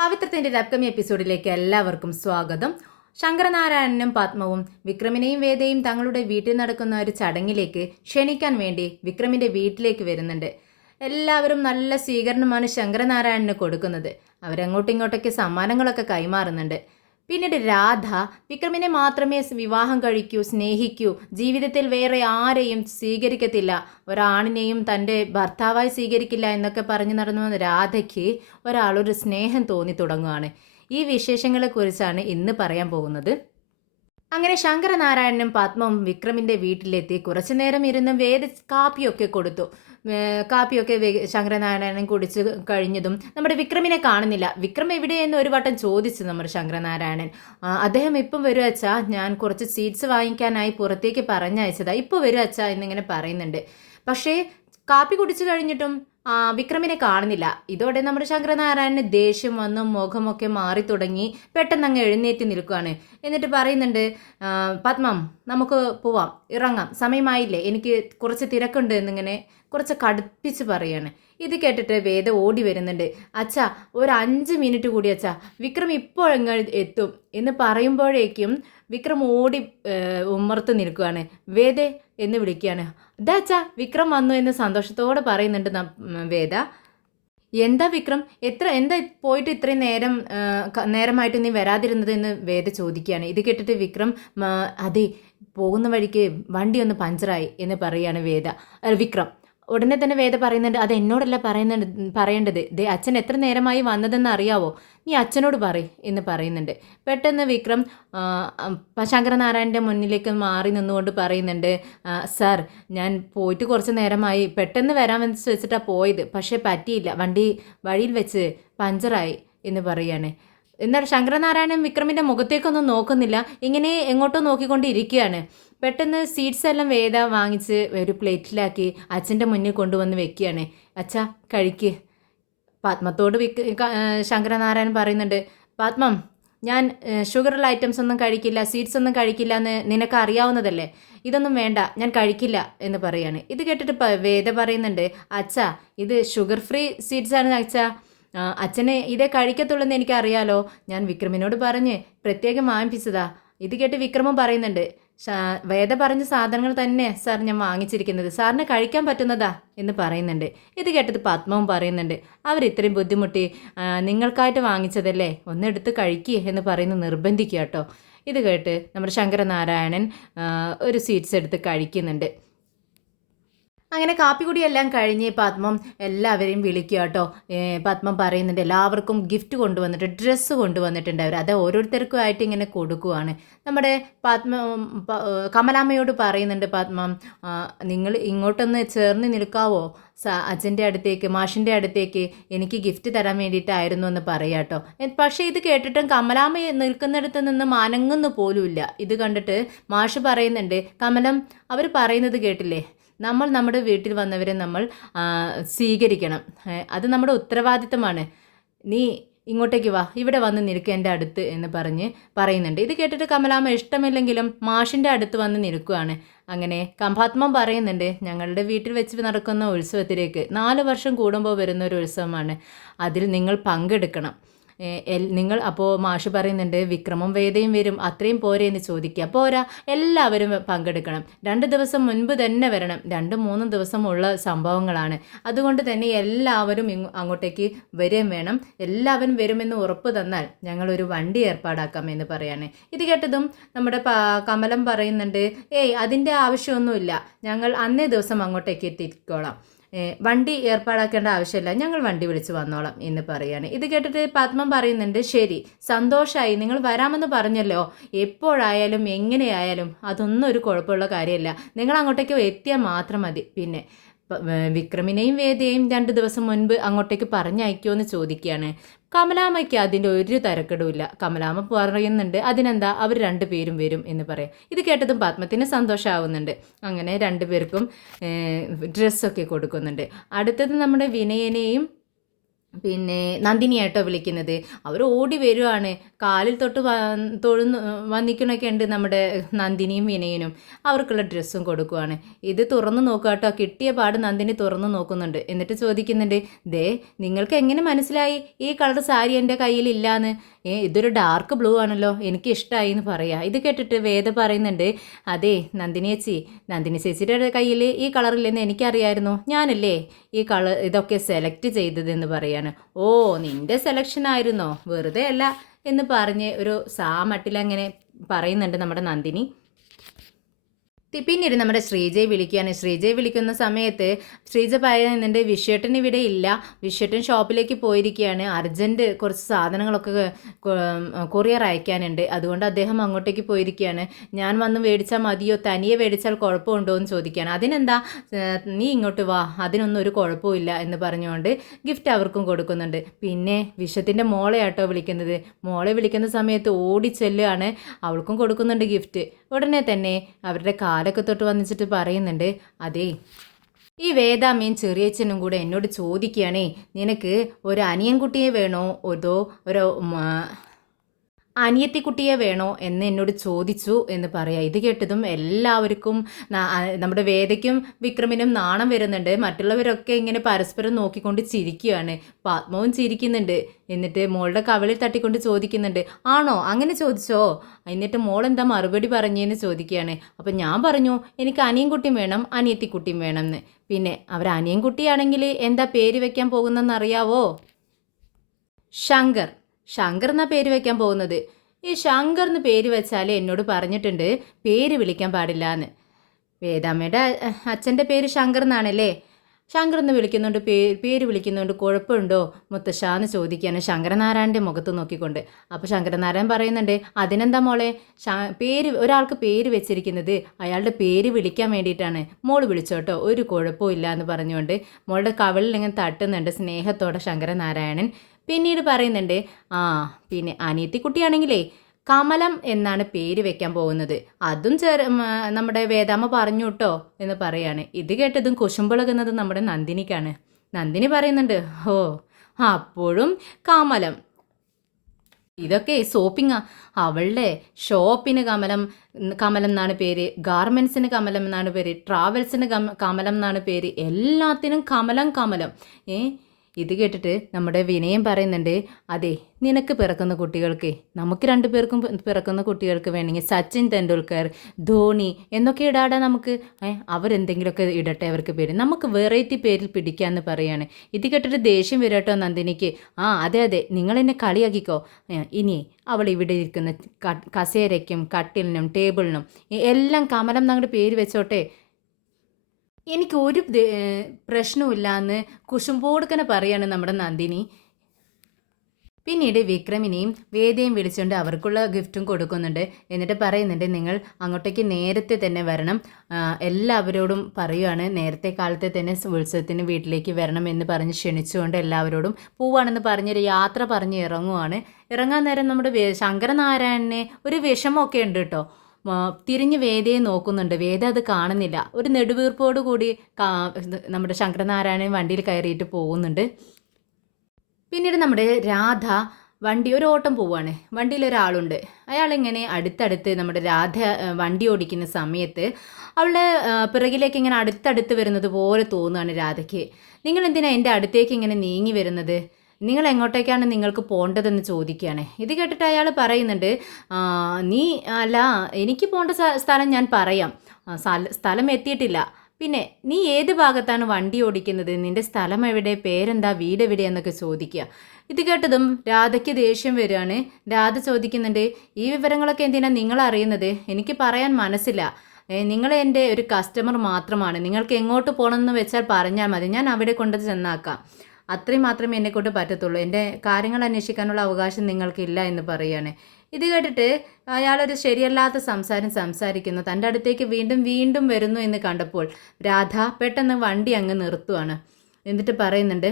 പവിത്രത്തിൻ്റെ ഒരു അപ്കമിങ് എപ്പിസോഡിലേക്ക് എല്ലാവർക്കും സ്വാഗതം. ശങ്കരനാരായണനും പത്മവും വിക്രമിനെയും വേദയും തങ്ങളുടെ വീട്ടിൽ നടക്കുന്ന ഒരു ചടങ്ങിലേക്ക് ക്ഷണിക്കാൻ വേണ്ടി വിക്രമിൻ്റെ വീട്ടിലേക്ക് വരുന്നുണ്ട്. എല്ലാവരും നല്ല സ്വീകരണമാണ് ശങ്കരനാരായണന് കൊടുക്കുന്നത്. അവരങ്ങോട്ടും ഇങ്ങോട്ടൊക്കെ സമ്മാനങ്ങളൊക്കെ കൈമാറുന്നുണ്ട്. പിന്നീട് രാധ വിക്രമിനെ മാത്രമേ വിവാഹം കഴിക്കൂ, സ്നേഹിക്കൂ, ജീവിതത്തിൽ വേറെ ആരെയും സ്വീകരിക്കത്തില്ല, ഒരാണിനെയും തൻ്റെ ഭർത്താവായി സ്വീകരിക്കില്ല എന്നൊക്കെ പറഞ്ഞു നടന്നു വന്ന രാധയ്ക്ക് ഒരാളൊരു സ്നേഹം തോന്നി തുടങ്ങുകയാണ്. ഈ വിശേഷങ്ങളെക്കുറിച്ചാണ് ഇന്ന് പറയാൻ പോകുന്നത്. അങ്ങനെ ശങ്കരനാരായണനും പത്മവും വിക്രമിൻ്റെ വീട്ടിലെത്തി കുറച്ചു നേരം ഇരുന്ന് വേദ കാപ്പിയൊക്കെ കൊടുത്തു. കാപ്പിയൊക്കെ ശങ്കരനാരായണൻ കുടിച്ച് കഴിഞ്ഞതും നമ്മുടെ വിക്രമിനെ കാണുന്നില്ല. വിക്രം എവിടെയെന്ന് ഒരു വട്ടം ചോദിച്ചു നമ്മുടെ ശങ്കരനാരായണൻ. അദ്ദേഹം ഇപ്പം വരും അച്ഛാ, ഞാൻ കുറച്ച് സീഡ്സ് വാങ്ങിക്കാനായി പുറത്തേക്ക് പറഞ്ഞയച്ചതാ, ഇപ്പോൾ വരും അച്ഛാ എന്നിങ്ങനെ പറയുന്നുണ്ട്. പക്ഷേ കാപ്പി കുടിച്ചു കഴിഞ്ഞിട്ടും വിക്രമിനെ കാണുന്നില്ല. ഇതോടെ നമ്മുടെ ശങ്കരനാരായണന് ദേഷ്യം വന്നു, മുഖമൊക്കെ മാറി തുടങ്ങി. പെട്ടെന്ന് അങ്ങ് എഴുന്നേറ്റ് നിൽക്കുകയാണ്. എന്നിട്ട് പറയുന്നുണ്ട്, പത്മം നമുക്ക് പോവാം, ഇറങ്ങാം, സമയമായില്ലേ, എനിക്ക് കുറച്ച് തിരക്കുണ്ട് എന്നിങ്ങനെ കുറച്ച് കടുപ്പിച്ച് പറയാണ്. ഇത് കേട്ടിട്ട് വേദ ഓടി വരുന്നുണ്ട്. അച്ഛാ, ഒരു 5 മിനിറ്റ് കൂടി അച്ഛാ, വിക്രം ഇപ്പോൾ എത്തും എന്ന് പറയുമ്പോഴേക്കും വിക്രം ഓടി ഉമ്മർത്ത് നിൽക്കുകയാണ്. വേദേ എന്ന് വിളിക്കുകയാണ്. ഇതാ അച്ഛാ, വിക്രം വന്നു എന്ന് സന്തോഷത്തോടെ പറയുന്നുണ്ട് വേദ. എന്താ വിക്രം, എന്താ പോയിട്ട് ഇത്രയും നേരമായിട്ട് നീ വരാതിരുന്നത് എന്ന് വേദ ചോദിക്കുകയാണ്. ഇത് കേട്ടിട്ട് വിക്രം, അതെ, പോകുന്ന വഴിക്ക് വണ്ടി ഒന്ന് പഞ്ചറായി എന്ന് പറയുകയാണ് വിക്രം. ഉടനെ തന്നെ വേദ പറയുന്നുണ്ട്, അത് എന്നോടല്ല പറയേണ്ടത്, ദേ അച്ഛൻ എത്ര നേരമായി വന്നതെന്ന് അറിയാവോ, നീ അച്ഛനോട് എന്ന് പറയുന്നുണ്ട്. പെട്ടെന്ന് വിക്രം ശങ്കരനാരായണൻ്റെ മുന്നിലേക്ക് മാറി നിന്നുകൊണ്ട് പറയുന്നുണ്ട്, സാർ, ഞാൻ പോയിട്ട് കുറച്ച് നേരമായി, പെട്ടെന്ന് വരാമെന്ന് വെച്ചിട്ടാണ് പോയത്, പക്ഷേ പറ്റിയില്ല, വണ്ടി വഴിയിൽ വെച്ച് പഞ്ചറായി എന്ന് പറയാണ്. എന്നാൽ ശങ്കരനാരായണൻ വിക്രമിൻ്റെ മുഖത്തേക്കൊന്നും നോക്കുന്നില്ല, ഇങ്ങനെ എങ്ങോട്ടോ നോക്കിക്കൊണ്ടിരിക്കുകയാണ്. പെട്ടെന്ന് സീഡ്സ് എല്ലാം വേദ വാങ്ങിച്ച് ഒരു പ്ലേറ്റിലാക്കി അച്ഛൻ്റെ മുന്നിൽ കൊണ്ടുവന്ന് വെക്കുകയാണ്. അച്ഛാ, കഴിക്ക്. പത്മത്തോട് ശങ്കരനാരായണൻ പറയുന്നുണ്ട്, പത്മം, ഞാൻ ഷുഗറുള്ള ഐറ്റംസ് ഒന്നും കഴിക്കില്ല, സ്വീറ്റ്സ് ഒന്നും കഴിക്കില്ല എന്ന് നിനക്ക് അറിയാവുന്നതല്ലേ, ഇതൊന്നും വേണ്ട, ഞാൻ കഴിക്കില്ല എന്ന് പറയാണ്. ഇത് കേട്ടിട്ട് വേദ പറയുന്നുണ്ട്, അച്ഛാ, ഇത് ഷുഗർ ഫ്രീ സ്വീറ്റ്സ് ആണ് അച്ഛാ, അച്ഛനെ ഇതേ കഴിക്കത്തുള്ളൂ എന്ന് എനിക്കറിയാലോ, ഞാൻ വിക്രമിനോട് പറഞ്ഞ് പ്രത്യേകം വാങ്ങിപ്പിച്ചതാ. ഇത് കേട്ട് വിക്രമും പറയുന്നുണ്ട്, വേദ പറഞ്ഞ സാധനങ്ങൾ തന്നെ സാർ ഞാൻ വാങ്ങിച്ചിരിക്കുന്നത്, സാറിന് കഴിക്കാൻ പറ്റുന്നതാ എന്ന് പറയുന്നുണ്ട്. ഇത് കേട്ടത് പത്മവും പറയുന്നുണ്ട്, അവരിത്രയും ബുദ്ധിമുട്ടി നിങ്ങൾക്കായിട്ട് വാങ്ങിച്ചതല്ലേ, ഒന്നെടുത്ത് കഴിക്കുക എന്ന് പറയുന്നു, നിർബന്ധിക്കുക കേട്ടോ. ഇത് കേട്ട് നമ്മുടെ ശങ്കരനാരായണൻ ഒരു സ്വീറ്റ്സ് എടുത്ത് കഴിക്കുന്നുണ്ട്. അങ്ങനെ കാപ്പിക്കുടിയെല്ലാം കഴിഞ്ഞ് പത്മം എല്ലാവരെയും വിളിക്കുക കേട്ടോ. പത്മം പറയുന്നുണ്ട്, എല്ലാവർക്കും ഗിഫ്റ്റ് കൊണ്ടുവന്നിട്ട്, ഡ്രസ്സ് കൊണ്ടുവന്നിട്ടുണ്ട് അവർ, അത് ഓരോരുത്തർക്കും ആയിട്ട് ഇങ്ങനെ കൊടുക്കുവാണ്. നമ്മുടെ കമലാമ്മയോട് പറയുന്നുണ്ട് പത്മം, നിങ്ങൾ ഇങ്ങോട്ടൊന്ന് ചേർന്ന് നിൽക്കാവോ, അച്ഛൻ്റെ അടുത്തേക്ക്, മാഷിൻ്റെ അടുത്തേക്ക് എനിക്ക് ഗിഫ്റ്റ് തരാൻ വേണ്ടിയിട്ടായിരുന്നു എന്ന് പറയാം കേട്ടോ. പക്ഷേ ഇത് കേട്ടിട്ടും കമലാമ്മ നിൽക്കുന്നിടത്ത് നിന്ന് മാനങ്ങുന്നു പോലുമില്ല. ഇത് കണ്ടിട്ട് മാഷ് പറയുന്നുണ്ട്, കമലം, അവർ പറയുന്നത് കേട്ടില്ലേ, നമ്മൾ നമ്മുടെ വീട്ടിൽ വന്നവരെ നമ്മൾ സ്വീകരിക്കണം, അത് നമ്മുടെ ഉത്തരവാദിത്തമാണ്, നീ ഇങ്ങോട്ടേക്ക് വാ, ഇവിടെ വന്ന് നിൽക്കുക എൻ്റെ അടുത്ത് എന്ന് പറയുന്നുണ്ട്. ഇത് കേട്ടിട്ട് കമലാമ്മ ഇഷ്ടമില്ലെങ്കിലും മാഷിൻ്റെ അടുത്ത് വന്ന് നിൽക്കുകയാണ്. അങ്ങനെ പത്മം പറയുന്നുണ്ട്, ഞങ്ങളുടെ വീട്ടിൽ വെച്ച് നടക്കുന്ന ഉത്സവത്തിലേക്ക് 4 വർഷം കൂടുമ്പോൾ വരുന്ന ഒരു ഉത്സവമാണ്, അതിൽ നിങ്ങൾ പങ്കെടുക്കണം. നിങ്ങൾ അപ്പോൾ മാഷ് പറയുന്നുണ്ട്, വിക്രമും വേദയും വരും, അത്രയും പോരെ എന്ന് ചോദിക്കുക. പോരാ, എല്ലാവരും പങ്കെടുക്കണം, 2 ദിവസം മുൻപ് തന്നെ വരണം, 2-3 ദിവസമുള്ള സംഭവങ്ങളാണ്, അതുകൊണ്ട് തന്നെ എല്ലാവരും അങ്ങോട്ടേക്ക് വരികയും വേണം, എല്ലാവരും വരുമെന്ന് ഉറപ്പ് തന്നാൽ ഞങ്ങളൊരു വണ്ടി ഏർപ്പാടാക്കാം എന്ന് പറയാണ്. ഇത് കേട്ടതും നമ്മുടെ കമലം പറയുന്നുണ്ട്, ഏയ് അതിൻ്റെ ആവശ്യമൊന്നുമില്ല, ഞങ്ങൾ അന്നേ ദിവസം അങ്ങോട്ടേക്ക് എത്തിക്കോളാം, വണ്ടി ഏർപ്പാടാക്കേണ്ട ആവശ്യമില്ല, ഞങ്ങൾ വണ്ടി വിളിച്ച് വന്നോളാം എന്ന് പറയാണ്. ഇത് കേട്ടിട്ട് പത്മം പറയുന്നുണ്ട്, ശരി, സന്തോഷമായി, നിങ്ങൾ വരാമെന്ന് പറഞ്ഞല്ലോ, എപ്പോഴായാലും എങ്ങനെയായാലും അതൊന്നും ഒരു കുഴപ്പമുള്ള കാര്യമല്ല, നിങ്ങൾ അങ്ങോട്ടേക്ക് എത്തിയാൽ മാത്രം മതി. പിന്നെ വിക്രമിനെയും വേദയെയും 2 ദിവസം മുൻപ് അങ്ങോട്ടേക്ക് പറഞ്ഞയക്കുമോ എന്ന് ചോദിക്കുകയാണ്. കമലാമ്മയ്ക്ക് അതിൻ്റെ ഒരു തരക്കെടുമില്ല. കമലാമ്മ പറയുന്നുണ്ട്, അതിനെന്താ, അവർ 2 പേരും വരും എന്ന് പറയാം. ഇത് കേട്ടതും പത്മത്തിന് സന്തോഷമാവുന്നുണ്ട്. അങ്ങനെ 2 പേർക്കും ഡ്രസ്സൊക്കെ കൊടുക്കുന്നുണ്ട്. അടുത്തത് നമ്മുടെ വിനയനെയും പിന്നെ നന്ദിനിയായിട്ടോ വിളിക്കുന്നത്. അവർ ഓടി വരുവാണ്. കാലിൽ തൊട്ട് തൊഴുന്ന് വന്നിക്കണൊക്കെ ഉണ്ട് നമ്മുടെ നന്ദിനിയും വിനയനും. അവർക്കുള്ള ഡ്രസ്സും കൊടുക്കുവാണ്. ഇത് തുറന്നു നോക്കുക കേട്ടോ. കിട്ടിയ പാട് നന്ദിനി തുറന്നു നോക്കുന്നുണ്ട്. എന്നിട്ട് ചോദിക്കുന്നുണ്ട്, ദേ നിങ്ങൾക്ക് എങ്ങനെ മനസ്സിലായി ഈ കളർ സാരി എൻ്റെ കയ്യിലില്ലാന്ന്? ഇതൊരു ഡാർക്ക് ബ്ലൂ ആണല്ലോ, എനിക്ക് ഇഷ്ടമായി എന്ന് പറയാം. ഇത് കേട്ടിട്ട് വേദ പറയുന്നുണ്ട്, അതെ നന്ദിനി ചേച്ചിയുടെ കയ്യിൽ ഈ കളറില്ലെന്ന് എനിക്കറിയായിരുന്നു. ഞാനല്ലേ ഈ ഇതൊക്കെ സെലക്ട് ചെയ്തതെന്ന് പറയാണ്. ഓ, നിന്റെ സെലക്ഷൻ ആയിരുന്നോ, വെറുതെ അല്ല എന്ന് പറഞ്ഞ് ഒരു മട്ടിലങ്ങനെ പറയുന്നുണ്ട് നമ്മുടെ നന്ദിനി. പിന്നീട് നമ്മുടെ ശ്രീജയെ വിളിക്കുകയാണ്. ശ്രീജയെ വിളിക്കുന്ന സമയത്ത് ശ്രീജ പറയുന്നുണ്ട്, വിശ്വേട്ടൻ ഇവിടെ ഇല്ല, വിശ്വേട്ടൻ ഷോപ്പിലേക്ക് പോയിരിക്കുകയാണ്, അർജൻറ്റ് കുറച്ച് സാധനങ്ങളൊക്കെ കൊറിയർ അയക്കാനുണ്ട്, അതുകൊണ്ട് അദ്ദേഹം അങ്ങോട്ടേക്ക് പോയിരിക്കുകയാണ്. ഞാൻ വന്ന് മേടിച്ചാൽ മതിയോ, തനിയെ മേടിച്ചാൽ കുഴപ്പമുണ്ടോ എന്ന് ചോദിക്കുകയാണ്. അതിനെന്താ, നീ ഇങ്ങോട്ട് വാ, അതിനൊന്നും ഒരു കുഴപ്പമില്ല എന്ന് പറഞ്ഞുകൊണ്ട് ഗിഫ്റ്റ് അവർക്കും കൊടുക്കുന്നുണ്ട്. പിന്നെ വിശ്വത്തിൻ്റെ മോളെയാട്ടോ വിളിക്കുന്നത്. മോളെ വിളിക്കുന്ന സമയത്ത് ഓടി ചെല്ലുകയാണ്, അവൾക്കും കൊടുക്കുന്നുണ്ട് ഗിഫ്റ്റ്. ഉടനെ തന്നെ അവരുടെ കാലൊക്കെ തൊട്ട് വന്നിച്ചിട്ട് പറയുന്നുണ്ട്, അതേ ഈ വേദാമ്മയും ചെറിയച്ഛനും കൂടെ എന്നോട് ചോദിക്കുകയാണേ, നിനക്ക് ഒരു അനിയൻകുട്ടിയെ വേണോ അതോ ഒരു അനിയത്തിക്കുട്ടിയെ വേണോ എന്ന് എന്നോട് ചോദിച്ചു എന്ന് പറയാം. ഇത് കേട്ടതും എല്ലാവർക്കും നമ്മുടെ വേദയ്ക്കും വിക്രമിനും നാണം വരുന്നുണ്ട്. മറ്റുള്ളവരൊക്കെ ഇങ്ങനെ പരസ്പരം നോക്കിക്കൊണ്ട് ചിരിക്കുകയാണ്. പത്മവും ചിരിക്കുന്നുണ്ട്. എന്നിട്ട് മോളുടെ കവിളിൽ തട്ടിക്കൊണ്ട് ചോദിക്കുന്നുണ്ട്, ആണോ അങ്ങനെ ചോദിച്ചോ? എന്നിട്ട് മോൾ എന്താ മറുപടി പറഞ്ഞെന്ന് ചോദിക്കുകയാണ്. അപ്പം ഞാൻ പറഞ്ഞു, എനിക്ക് അനിയൻകുട്ടിയും വേണം അനിയത്തിക്കുട്ടിയും വേണം എന്ന്. പിന്നെ അവർ അനിയൻകുട്ടിയാണെങ്കിൽ എന്താ പേര് വെക്കാൻ പോകുന്നതെന്ന് അറിയാവോ? ശങ്കർ എന്നാ പേര് വെക്കാൻ പോകുന്നത്. ഈ ശങ്കർ എന്ന് പേര് വെച്ചാൽ എന്നോട് പറഞ്ഞിട്ടുണ്ട് പേര് വിളിക്കാൻ പാടില്ല എന്ന്. വേദാമ്മയുടെ അച്ഛൻ്റെ പേര് ശങ്കർ എന്നാണല്ലേ? ശങ്കർ എന്ന് വിളിക്കുന്നുണ്ട്, പേര് വിളിക്കുന്നുണ്ട്, കുഴപ്പമുണ്ടോ മുത്തശ്ശ എന്ന് ചോദിക്കുകയാണ് ശങ്കരനാരായണൻ്റെ മുഖത്ത് നോക്കിക്കൊണ്ട്. അപ്പോൾ ശങ്കരനാരായണൻ പറയുന്നുണ്ട്, അതിനെന്താ മോളെ, ഒരാൾക്ക് പേര് വെച്ചിരിക്കുന്നത് അയാളുടെ പേര് വിളിക്കാൻ വേണ്ടിയിട്ടാണ്, മോൾ വിളിച്ചോട്ടോ, ഒരു കുഴപ്പവും ഇല്ല എന്ന് പറഞ്ഞുകൊണ്ട് മോളുടെ കവിളിൽ ഇങ്ങനെ തട്ടുന്നുണ്ട് സ്നേഹത്തോടെ ശങ്കരനാരായണൻ. പിന്നീട് പറയുന്നുണ്ട്, പിന്നെ അനിയത്തിക്കുട്ടിയാണെങ്കിലേ കമലം എന്നാണ് പേര് വെക്കാൻ പോകുന്നത്, അതും നമ്മുടെ വേദാമ്മ പറഞ്ഞു കേട്ടോ എന്ന് പറയാണ്. ഇത് കേട്ടതും കുശുമ്പളകുന്നത് നമ്മുടെ നന്ദിനിക്കാണ്. നന്ദിനി പറയുന്നുണ്ട്, ഓ അപ്പോഴും കമലം, ഇതൊക്കെ സോപ്പിങ്ങാ. അവളുടെ ഷോപ്പിന് കമലം എന്നാണ് പേര്, ഗാർമെൻറ്റ്സിന് കമലം എന്നാണ് പേര്, ട്രാവൽസിന് കമലം എന്നാണ് പേര്, എല്ലാത്തിനും കമലം. ഇത് കേട്ടിട്ട് നമ്മുടെ വിനയം പറയുന്നുണ്ട്, അതെ നിനക്ക് പിറക്കുന്ന കുട്ടികൾക്ക്, നമുക്ക് രണ്ടുപേർക്കും പിറക്കുന്ന കുട്ടികൾക്ക് വേണമെങ്കിൽ സച്ചിൻ തെണ്ടുൽക്കർ, ധോണി എന്നൊക്കെ ഇടാടാ നമുക്ക്. അവരെന്തെങ്കിലുമൊക്കെ ഇടട്ടെ അവർക്ക് പേര്, നമുക്ക് വെറൈറ്റി പേരിൽ പിടിക്കാമെന്ന് പറയാണ്. ഇത് കേട്ടിട്ട് ദേഷ്യം വരട്ടോ നന്ദിനിക്ക്. അതെ നിങ്ങളെന്നെ കളിയാക്കിക്കോ, ഇനി അവൾ ഇവിടെ ഇരിക്കുന്ന കസേരയ്ക്കും കട്ടിലിനും ടേബിളിനും എല്ലാം കമലം എന്നങ്ങോട്ട് പേര് വെച്ചോട്ടെ, എനിക്ക് ഒരു പ്രശ്നമില്ലാന്ന് കുശുമ്പോടുക്കനെ പറയാണ് നമ്മുടെ നന്ദിനി. പിന്നീട് വിക്രമിനെയും വേദയും വിളിച്ചുകൊണ്ട് അവർക്കുള്ള ഗിഫ്റ്റും കൊടുക്കുന്നുണ്ട്. എന്നിട്ട് പറയുന്നുണ്ട്, നിങ്ങൾ അങ്ങോട്ടേക്ക് നേരത്തെ തന്നെ വരണം, എല്ലാവരോടും പറയുകയാണ് നേരത്തെ കാലത്തെ തന്നെ ഉത്സവത്തിന് വീട്ടിലേക്ക് വരണം എന്ന് പറഞ്ഞ് ക്ഷണിച്ചുകൊണ്ട് എല്ലാവരോടും പോവാണെന്ന് പറഞ്ഞൊരു യാത്ര പറഞ്ഞ് ഇറങ്ങാൻ നേരം നമ്മുടെ ശങ്കരനാരായണനെ ഒരു വിഷമമൊക്കെ ഉണ്ട് കേട്ടോ. തിരിഞ്ഞ് വേദയെ നോക്കുന്നുണ്ട്. വേദ അത് കാണുന്നില്ല. ഒരു നെടുവീർപ്പോടു കൂടി നമ്മുടെ ശങ്കരനാരായണൻ വണ്ടിയിൽ കയറിയിട്ട് പോകുന്നുണ്ട്. പിന്നീട് നമ്മുടെ രാധ ഒരു ഓട്ടം പോവുകയാണ്. വണ്ടിയിൽ ഒരാളുണ്ട്. അയാളിങ്ങനെ അടുത്തടുത്ത് നമ്മുടെ രാധ വണ്ടി ഓടിക്കുന്ന സമയത്ത് അവളുടെ പിറകിലേക്ക് ഇങ്ങനെ അടുത്തടുത്ത് വരുന്നത് പോലെ തോന്നുകയാണ് രാധയ്ക്ക്. നിങ്ങൾ എന്തിനാ എൻ്റെ അടുത്തേക്ക് ഇങ്ങനെ നീങ്ങി വരുന്നത്? നിങ്ങൾ എങ്ങോട്ടേക്കാണ് നിങ്ങൾക്ക് പോകേണ്ടതെന്ന് ചോദിക്കുകയാണ്. ഇത് കേട്ടിട്ട് അയാൾ പറയുന്നുണ്ട്, നീ അല്ല, എനിക്ക് പോകേണ്ട സ്ഥലം ഞാൻ പറയാം, സ്ഥലം എത്തിയിട്ടില്ല, പിന്നെ നീ ഏത് ഭാഗത്താണ് വണ്ടി ഓടിക്കുന്നത്, നിൻ്റെ സ്ഥലം എവിടെ, പേരെന്താ, വീട് എവിടെയെന്നൊക്കെ ചോദിക്കുക. ഇത് കേട്ടതും രാധയ്ക്ക് ദേഷ്യം വരികയാണ്. രാധ ചോദിക്കുന്നുണ്ട്, ഈ വിവരങ്ങളൊക്കെ എന്തിനാണ് നിങ്ങൾ അറിയുന്നത്? എനിക്ക് പറയാൻ മനസ്സില്ല. നിങ്ങൾ എൻ്റെ ഒരു കസ്റ്റമർ മാത്രമാണ്, നിങ്ങൾക്ക് എങ്ങോട്ട് പോകണമെന്ന് വെച്ചാൽ പറഞ്ഞാൽ മതി, ഞാൻ അവിടെ കൊണ്ട് ചെന്നാക്കാം, അത്രയും മാത്രമേ എന്നെക്കൊണ്ട് പറ്റത്തുള്ളൂ, എൻ്റെ കാര്യങ്ങൾ അന്വേഷിക്കാനുള്ള അവകാശം നിങ്ങൾക്കില്ല എന്ന് പറയുകയാണ്. ഇത് കേട്ടിട്ട് അയാളൊരു ശരിയല്ലാത്ത സംസാരിക്കുന്നു. തൻ്റെ അടുത്തേക്ക് വീണ്ടും വരുന്നു എന്ന് കണ്ടപ്പോൾ രാധ പെട്ടെന്ന് വണ്ടി അങ്ങ് നിർത്തുവാണ്. എന്നിട്ട് പറയുന്നുണ്ട്,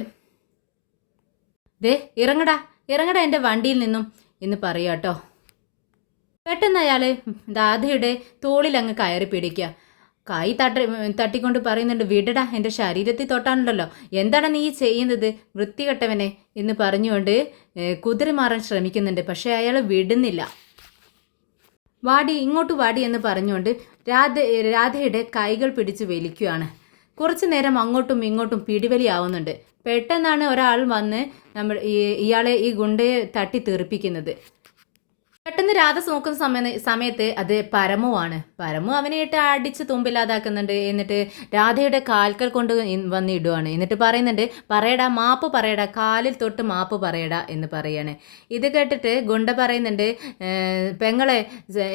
ദേ ഇറങ്ങടാ എൻ്റെ വണ്ടിയിൽ നിന്നും എന്ന് പറയാട്ടോ. പെട്ടെന്ന് അയാൾ രാധയുടെ തോളിൽ അങ്ങ് കയറി പിടിക്കുക. തട്ടിക്കൊണ്ട് പറയുന്നുണ്ട്, വിടടാ, എൻ്റെ ശരീരത്തിൽ തൊട്ടാണല്ലോ, എന്താണ് നീ ചെയ്യുന്നത് വൃത്തികെട്ടവനെ എന്ന് പറഞ്ഞുകൊണ്ട് കുതിര മാറാൻ ശ്രമിക്കുന്നുണ്ട്. പക്ഷേ അയാൾ വിടുന്നില്ല. വാടി, ഇങ്ങോട്ട് വാടി എന്ന് പറഞ്ഞുകൊണ്ട് രാധയുടെ കൈകൾ പിടിച്ച് വലിക്കുകയാണ്. കുറച്ചു നേരം അങ്ങോട്ടും ഇങ്ങോട്ടും പിടിവലിയാവുന്നുണ്ട്. പെട്ടെന്നാണ് ഒരാൾ വന്ന് ഇയാളെ ഈ ഗുണ്ടയെ തട്ടി തെറിപ്പിക്കുന്നത്. പെട്ടെന്ന് രാധ നോക്കുന്ന സമയത്ത് അത് പരമുവാണ്. പരമു അവനെ ഇട്ട് അടിച്ച് തുമ്പില്ലാതാക്കുന്നുണ്ട്. എന്നിട്ട് രാധയുടെ കാൽക്കൽ കൊണ്ട് വന്ന് ഇടുവാണ്. എന്നിട്ട് പറയുന്നുണ്ട്, പറയടാ, മാപ്പ് പറയടാ, കാലിൽ തൊട്ട് മാപ്പ് പറയടാ എന്ന് പറയാണ്. ഇത് കേട്ടിട്ട് ഗുണ്ട പറയുന്നുണ്ട്, പെങ്ങളെ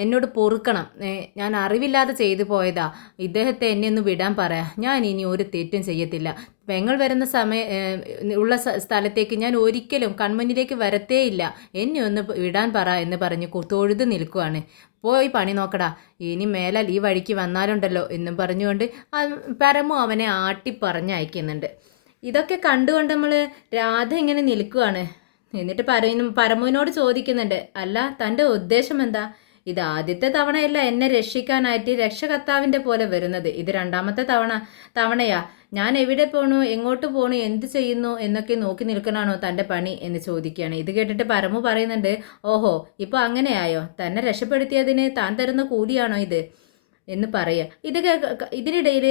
എന്നോട് പൊറുക്കണം, ഞാൻ അറിവില്ലാതെ ചെയ്തു പോയതാ, ഇദ്ദേഹത്തെ എന്നെ ഒന്ന് വിടാൻ പറയാ, ഞാൻ ഇനി ഒരു തെറ്റും ചെയ്യത്തില്ല, പെങ്ങൾ വരുന്ന ഉള്ള സ്ഥലത്തേക്ക് ഞാൻ ഒരിക്കലും കൺമുന്നിലേക്ക് വരത്തേയില്ല, എന്നെ ഒന്ന് വിടാൻ പറ എന്ന് പറഞ്ഞ് തൊഴുത് നിൽക്കുവാണ്. പോയി പണി നോക്കടാ, ഇനി മേലാൽ ഈ വഴിക്ക് വന്നാലുണ്ടല്ലോ എന്നും പറഞ്ഞുകൊണ്ട് പരമു അവനെ പറഞ്ഞയക്കുന്നുണ്ട്. ഇതൊക്കെ കണ്ടുകൊണ്ട് നമ്മൾ രാധ ഇങ്ങനെ നിൽക്കുവാണ്. എന്നിട്ട് പരമുവിനോട് ചോദിക്കുന്നുണ്ട്, അല്ല, തൻ്റെ ഉദ്ദേശം എന്താ? ഇത് ആദ്യത്തെ തവണയല്ല എന്നെ രക്ഷിക്കാനായിട്ട് രക്ഷകർത്താവിൻ്റെ പോലെ വരുന്നത്, ഇത് രണ്ടാമത്തെ തവണയാ. ഞാൻ എവിടെ പോണു, എങ്ങോട്ട് പോണു, എന്ത് ചെയ്യുന്നു എന്നൊക്കെ നോക്കി നിൽക്കണാണോ തൻ്റെ പണി എന്ന് ചോദിക്കുകയാണ്. ഇത് കേട്ടിട്ട് പരമു പറയുന്നുണ്ട്, ഓഹോ, ഇപ്പോൾ അങ്ങനെയായോ, തന്നെ രക്ഷപ്പെടുത്തിയതിന് താൻ തരുന്ന കൂലിയാണോ ഇത് എന്ന് പറയുക. ഇതിനിടയിൽ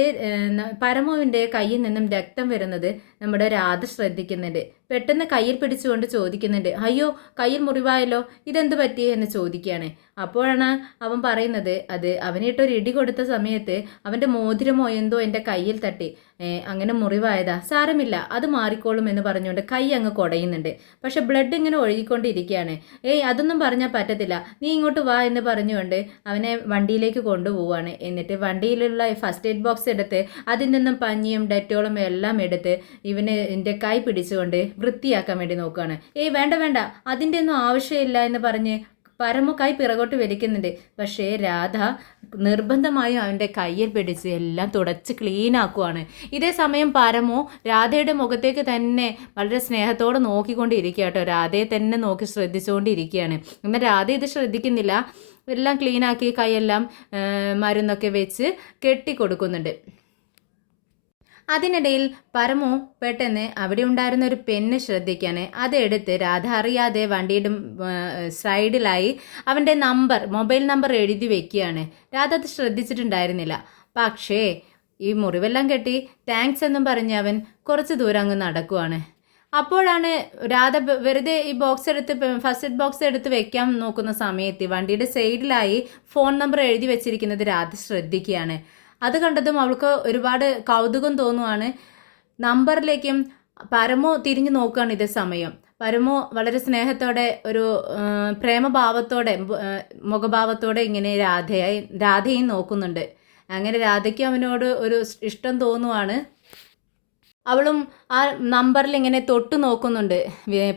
പരമുവിൻ്റെ കയ്യിൽ നിന്നും രക്തം വരുന്നത് നമ്മുടെ രാധ ശ്രദ്ധിക്കുന്നുണ്ട്. പെട്ടെന്ന് കയ്യിൽ പിടിച്ചുകൊണ്ട് ചോദിക്കുന്നുണ്ട്, അയ്യോ, കയ്യിൽ മുറിവായല്ലോ, ഇതെന്ത് പറ്റി എന്ന് ചോദിക്കുകയാണ്. അപ്പോഴാണ് അവൻ പറയുന്നത്, അത് അവനിട്ടൊരു ഇടി കൊടുത്ത സമയത്ത് അവൻ്റെ മോതിരമോ എന്തോ എൻ്റെ കയ്യിൽ തട്ടി, അങ്ങനെ മുറിവായതാ, സാരമില്ല, അത് മാറിക്കോളും എന്ന് പറഞ്ഞുകൊണ്ട് കൈ അങ്ങ് കുടയുന്നുണ്ട്. പക്ഷെ ബ്ലഡ് ഇങ്ങനെ ഒഴുകിക്കൊണ്ടിരിക്കുകയാണ്. അതൊന്നും പറഞ്ഞാൽ പറ്റത്തില്ല, നീ ഇങ്ങോട്ട് വാ എന്ന് പറഞ്ഞുകൊണ്ട് അവനെ വണ്ടിയിലേക്ക് കൊണ്ടുപോവാണ്. എന്നിട്ട് വണ്ടിയിലുള്ള ഫസ്റ്റ് എയ്ഡ് ബോക്സ് എടുത്ത് അതിൽ നിന്നും പഞ്ഞിയും ഡെറ്റോളും എല്ലാം എടുത്ത് എൻ്റെ കൈ പിടിച്ചുകൊണ്ട് വൃത്തിയാക്കാൻ വേണ്ടി നോക്കുകയാണ്. വേണ്ട വേണ്ട, അതിൻ്റെ ഒന്നും ആവശ്യമില്ല എന്ന് പറഞ്ഞ് പരമു കൈ പിറകോട്ട് വലിക്കുന്നുണ്ട്. പക്ഷേ രാധ നിർബന്ധമായും അവൻ്റെ കയ്യിൽ പിടിച്ച് എല്ലാം തുടച്ച് ക്ലീൻ ആക്കുവാണ്. ഇതേ സമയം പരമു രാധയുടെ മുഖത്തേക്ക് തന്നെ വളരെ സ്നേഹത്തോടെ നോക്കിക്കൊണ്ടിരിക്കുക കേട്ടോ. രാധയെ തന്നെ നോക്കി ശ്രദ്ധിച്ചുകൊണ്ടിരിക്കുകയാണ്. എന്നാൽ രാധ ഇത് ശ്രദ്ധിക്കുന്നില്ല. എല്ലാം ക്ലീനാക്കി കൈയെല്ലാം മരുന്നൊക്കെ വെച്ച് കെട്ടിക്കൊടുക്കുന്നുണ്ട്. അതിനിടയിൽ പരമു പെട്ടെന്ന് അവിടെ ഉണ്ടായിരുന്ന ഒരു പെണ്ണ് ശ്രദ്ധിക്കാണ്. അതെടുത്ത് രാധ അറിയാതെ വണ്ടിയുടെ സൈഡിലായി അവൻ്റെ മൊബൈൽ നമ്പർ എഴുതി വെക്കുകയാണ്. രാധ അത് ശ്രദ്ധിച്ചിട്ടുണ്ടായിരുന്നില്ല. പക്ഷേ ഈ മുറിവെല്ലാം കെട്ടി താങ്ക്സ് എന്നും പറഞ്ഞ് അവൻ കുറച്ച് ദൂരം അങ്ങ് നടക്കുവാണ്. അപ്പോഴാണ് രാധ വെറുതെ ഈ ഫസ്റ്റ് എയ്ഡ് ബോക്സ് എടുത്ത് വെക്കാൻ നോക്കുന്ന സമയത്ത് വണ്ടിയുടെ സൈഡിലായി ഫോൺ നമ്പർ എഴുതി വെച്ചിരിക്കുന്നത് രാധ ശ്രദ്ധിക്കുകയാണ്. അത് കണ്ടതും അവൾക്ക് ഒരുപാട് കൗതുകം തോന്നുവാണ്. നമ്പറിലേക്കും പരമു തിരിഞ്ഞു നോക്കുകയാണ്. ഇതേ സമയം പരമു വളരെ സ്നേഹത്തോടെ ഒരു പ്രേമഭാവത്തോടെ മുഖഭാവത്തോടെ ഇങ്ങനെ രാധയും നോക്കുന്നുണ്ട്. അങ്ങനെ രാധയ്ക്ക് അവനോട് ഒരു ഇഷ്ടം തോന്നുവാണ്. അവളും ആ നമ്പറിൽ ഇങ്ങനെ തൊട്ട് നോക്കുന്നുണ്ട്.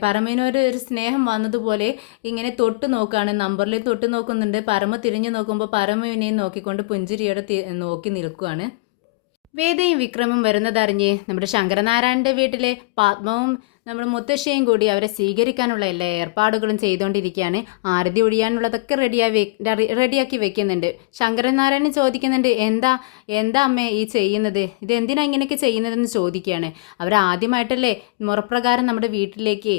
പരമേനൊരു സ്നേഹം വന്നതുപോലെ ഇങ്ങനെ തൊട്ട് നോക്കുകയാണ്. നമ്പറിൽ തൊട്ട് നോക്കുന്നുണ്ട്. പരമ തിരിഞ്ഞു നോക്കുമ്പോൾ പരമവിനെയും നോക്കിക്കൊണ്ട് പുഞ്ചിരിയോടെ നോക്കി നിൽക്കുകയാണ്. വേദയും വിക്രമും വരുന്നതറിഞ്ഞ് നമ്മുടെ ശങ്കരനാരായണൻ്റെ വീട്ടിലെ പത്മവും നമ്മുടെ മുത്തശ്ശിയും കൂടി അവരെ സ്വീകരിക്കാനുള്ള എല്ലാ ഏർപ്പാടുകളും ചെയ്തുകൊണ്ടിരിക്കുകയാണ്. ആരതി ഒഴിയാനുള്ളതൊക്കെ റെഡിയാക്കി വെക്കുന്നുണ്ട്. ശങ്കരനാരായണൻ ചോദിക്കുന്നുണ്ട്, എന്താ അമ്മേ ഈ ചെയ്യുന്നത്, ഇത് എന്തിനാ ഇങ്ങനെയൊക്കെ ചെയ്യുന്നതെന്ന് ചോദിക്കുകയാണ്. അവർ ആദ്യമായിട്ടല്ലേ മുറപ്രകാരം നമ്മുടെ വീട്ടിലേക്ക്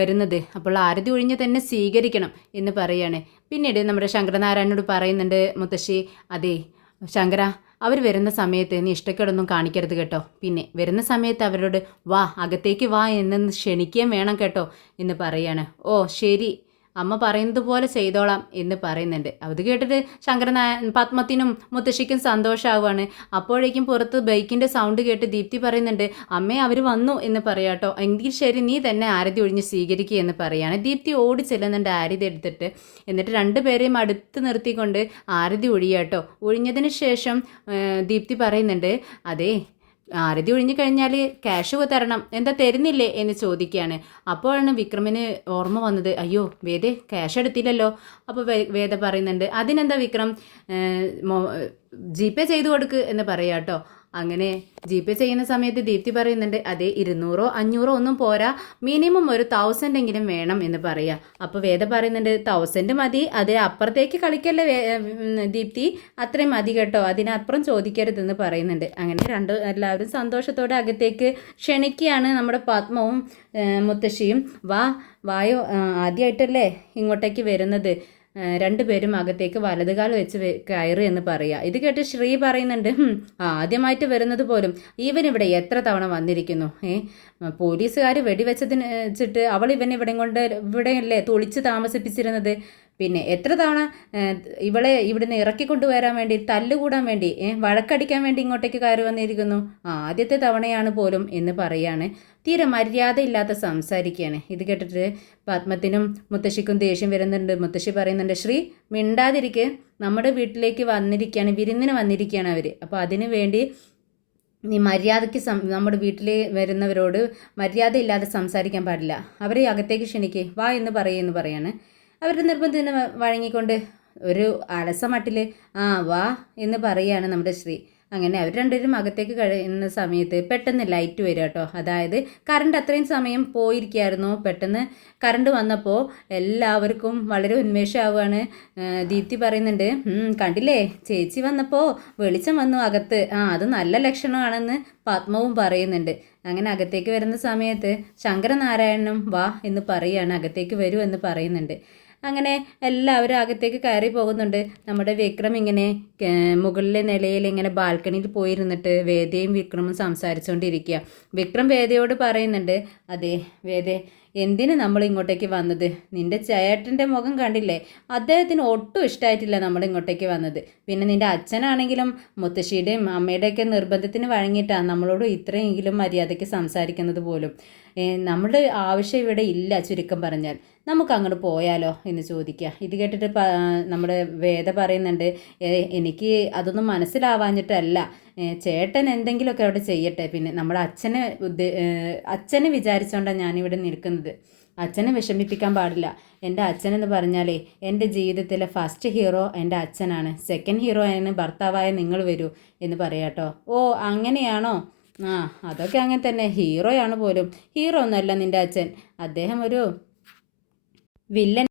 വരുന്നത്, അപ്പോൾ ആരതി ഒഴിഞ്ഞ് തന്നെ സ്വീകരിക്കണം എന്ന് പറയുകയാണ്. പിന്നീട് നമ്മുടെ ശങ്കരനാരായണനോട് പറയുന്നുണ്ട് മുത്തശ്ശി, അതെ ശങ്കര, അവർ വരുന്ന സമയത്ത് നീ ഇഷ്ടക്കേടൊന്നും കാണിക്കരുത് കേട്ടോ. പിന്നെ വരുന്ന സമയത്ത് അവരോട് വാ, അകത്തേക്ക് വാ എന്ന് ക്ഷണിക്കുകയും വേണം കേട്ടോ എന്ന് പറയാണ്. ഓ ശരി, അമ്മ പറയുന്നത് പോലെ ചെയ്തോളാം എന്ന് പറയുന്നുണ്ട്. അത് കേട്ടിട്ട് പത്മത്തിനും മുത്തശ്ശിക്കും സന്തോഷമാവുകയാണ്. അപ്പോഴേക്കും പുറത്ത് ബൈക്കിൻ്റെ സൗണ്ട് കേട്ട് ദീപ്തി പറയുന്നുണ്ട്, അമ്മേ അവർ വന്നു എന്ന് പറയാട്ടോ. എങ്കിൽ ശരി, നീ തന്നെ ആരതി ഒഴിഞ്ഞ് സ്വീകരിക്കുക എന്ന് പറയാണ്. ദീപ്തി ഓടി ചെല്ലുന്നുണ്ട് ആരതി എടുത്തിട്ട്. എന്നിട്ട് രണ്ടുപേരെയും അടുത്ത് നിർത്തിക്കൊണ്ട് ആരതി ഒഴിയാട്ടോ. ഒഴിഞ്ഞതിന് ശേഷം ദീപ്തി പറയുന്നുണ്ട്, അതെ ആരതി ഒഴിഞ്ഞു കഴിഞ്ഞാൽ ക്യാഷ് തരണം, എന്താ തരുന്നില്ലേ എന്ന് ചോദിക്കുകയാണ്. അപ്പോഴാണ് വിക്രമിന് ഓർമ്മ വന്നത്, അയ്യോ വേദ ക്യാഷ് എടുത്തില്ലല്ലോ. അപ്പോൾ വേദ പറയുന്നുണ്ട്, അതിനെന്താ വിക്രം, GPay ചെയ്തു കൊടുക്ക് എന്ന് പറയാട്ടോ. അങ്ങനെ GPay ചെയ്യുന്ന സമയത്ത് ദീപ്തി പറയുന്നുണ്ട്, അതെ 200 500 ഒന്നും പോരാ, മിനിമം ഒരു 1000 എങ്കിലും വേണം എന്ന് പറയാം. അപ്പോൾ വേദ പറയുന്നുണ്ട് 1000 മതി, അതിന് അപ്പുറത്തേക്ക് കളിക്കല്ലേ ദീപ്തി, അത്രയും മതി കേട്ടോ, അതിനപ്പുറം ചോദിക്കരുതെന്ന് പറയുന്നുണ്ട്. അങ്ങനെ എല്ലാവരും സന്തോഷത്തോടെ അകത്തേക്ക് ക്ഷണിക്കുകയാണ് നമ്മുടെ പത്മവും മുത്തശ്ശിയും. വായോ, ആദ്യമായിട്ടല്ലേ ഇങ്ങോട്ടേക്ക് വരുന്നത്, രണ്ടുപേരും അകത്തേക്ക് വലതുകാൽ വെച്ച് കയറി എന്ന് പറയുക. ഇത് കേട്ട് ശ്രീ പറയുന്നുണ്ട്, ആദ്യമായിട്ട് വരുന്നത് പോലും ഇവൻ ഇവിടെ എത്ര തവണ വന്നിരിക്കുന്നു, പോലീസുകാർ വെടിവെച്ചതിന് വെച്ചിട്ട് അവൾ ഇവിടെയല്ലേ തുളിച്ച് താമസിപ്പിച്ചിരുന്നത്, പിന്നെ എത്ര തവണ ഇവളെ ഇവിടുന്ന് ഇറക്കിക്കൊണ്ടുവരാൻ വേണ്ടി, തല്ലുകൂടാൻ വേണ്ടി, വഴക്കടിക്കാൻ വേണ്ടി ഇങ്ങോട്ടേക്ക് കയറി വന്നിരിക്കുന്നു, ആദ്യത്തെ തവണയാണ് പോലും എന്ന് പറയാണ്. തീരെ മര്യാദയില്ലാത്ത സംസാരിക്കുകയാണ്. ഇത് കേട്ടിട്ട് പത്മത്തിനും മുത്തശ്ശിക്കും ദേഷ്യം വരുന്നുണ്ട്. മുത്തശ്ശി പറയുന്നുണ്ട്, ശ്രീ മിണ്ടാതിരിക്ക്, നമ്മുടെ വീട്ടിലേക്ക് വന്നിരിക്കുകയാണ്, വിരുന്നിന് വന്നിരിക്കുകയാണ് അവർ, അപ്പോൾ അതിനു വേണ്ടി നീ മര്യാദയ്ക്ക് നമ്മുടെ വീട്ടിൽ വരുന്നവരോട് മര്യാദയില്ലാതെ സംസാരിക്കാൻ പാടില്ല, അവരെ അകത്തേക്ക് ക്ഷണിക്കേ, വാ എന്ന് പറയാണ്. അവരുടെ നിർബന്ധത്തിന് വഴങ്ങിക്കൊണ്ട് ഒരു അലസമട്ടിൽ വാ എന്ന് പറയുകയാണ് നമ്മുടെ ശ്രീ. അങ്ങനെ അവർ രണ്ടുപേരും അകത്തേക്ക് കഴിയുന്ന സമയത്ത് പെട്ടെന്ന് ലൈറ്റ് വരിക കേട്ടോ. അതായത് കറണ്ട് അത്രയും സമയം പോയിരിക്കുകയായിരുന്നു, പെട്ടെന്ന് കറണ്ട് വന്നപ്പോൾ എല്ലാവർക്കും വളരെ ഉന്മേഷമാവുകയാണ്. ദീപ്തി പറയുന്നുണ്ട്, കണ്ടില്ലേ ചേച്ചി വന്നപ്പോൾ വെളിച്ചം വന്നു അകത്ത്, അത് നല്ല ലക്ഷണമാണെന്ന് പത്മവും പറയുന്നുണ്ട്. അങ്ങനെ അകത്തേക്ക് വരുന്ന സമയത്ത് ശങ്കരനാരായണനും വാ എന്ന് പറയുകയാണ്, അകത്തേക്ക് വരൂ എന്ന് പറയുന്നുണ്ട്. അങ്ങനെ എല്ലാവരും അകത്തേക്ക് കയറി പോകുന്നുണ്ട്. നമ്മുടെ വിക്രം ഇങ്ങനെ മുകളിലെ നിലയിൽ ഇങ്ങനെ ബാൽക്കണിയിൽ പോയിരുന്നിട്ട് വേദയും വിക്രമും സംസാരിച്ചുകൊണ്ടിരിക്കുക. വിക്രം വേദയോട് പറയുന്നുണ്ട്, അതെ വേദ, എന്തിനു നമ്മൾ ഇങ്ങോട്ടേക്ക് വന്നത്, നിൻ്റെ ചേട്ടൻ്റെ മുഖം കണ്ടില്ലേ, അദ്ദേഹത്തിന് ഒട്ടും ഇഷ്ടമായിട്ടില്ല നമ്മൾ ഇങ്ങോട്ടേക്ക് വന്നത്, പിന്നെ നിൻ്റെ അച്ഛനാണെങ്കിലും മുത്തശ്ശിയുടെയും അമ്മയുടെയൊക്കെ നിർബന്ധത്തിന് വഴങ്ങിയിട്ടാണ് നമ്മളോട് ഇത്രയെങ്കിലും മര്യാദയ്ക്ക് സംസാരിക്കുന്നത് പോലും. നമ്മുടെ ആവശ്യം ഇവിടെ ഇല്ല, ചുരുക്കം പറഞ്ഞാൽ നമുക്ക് അങ്ങോട്ട് പോയാലോ എന്ന് ചോദിക്കുക. ഇത് കേട്ടിട്ട് നമ്മുടെ വേദ പറയുന്നുണ്ട്, എനിക്ക് അതൊന്നും മനസ്സിലാവാഞ്ഞിട്ടല്ല, ചേട്ടൻ എന്തെങ്കിലുമൊക്കെ അവിടെ ചെയ്യട്ടെ, പിന്നെ നമ്മുടെ അച്ഛനെ വിചാരിച്ചുകൊണ്ടാണ് ഞാനിവിടെ നിൽക്കുന്നത്, അച്ഛനെ വിഷമിപ്പിക്കാൻ പാടില്ല. എൻ്റെ അച്ഛനെന്ന് പറഞ്ഞാലേ എൻ്റെ ജീവിതത്തിലെ ഫസ്റ്റ് ഹീറോ എൻ്റെ അച്ഛനാണ്, സെക്കൻഡ് ഹീറോ ആണ് ഭർത്താവായ നിങ്ങൾ വരൂ എന്ന് പറയാട്ടോ. ഓ അങ്ങനെയാണോ, അതൊക്കെ അങ്ങനെ തന്നെ, ഹീറോയാണ് പോലും. ഹീറോ ഒന്നുമല്ല നിൻ്റെ അച്ഛൻ, അദ്ദേഹം ഒരു വില്ലൻ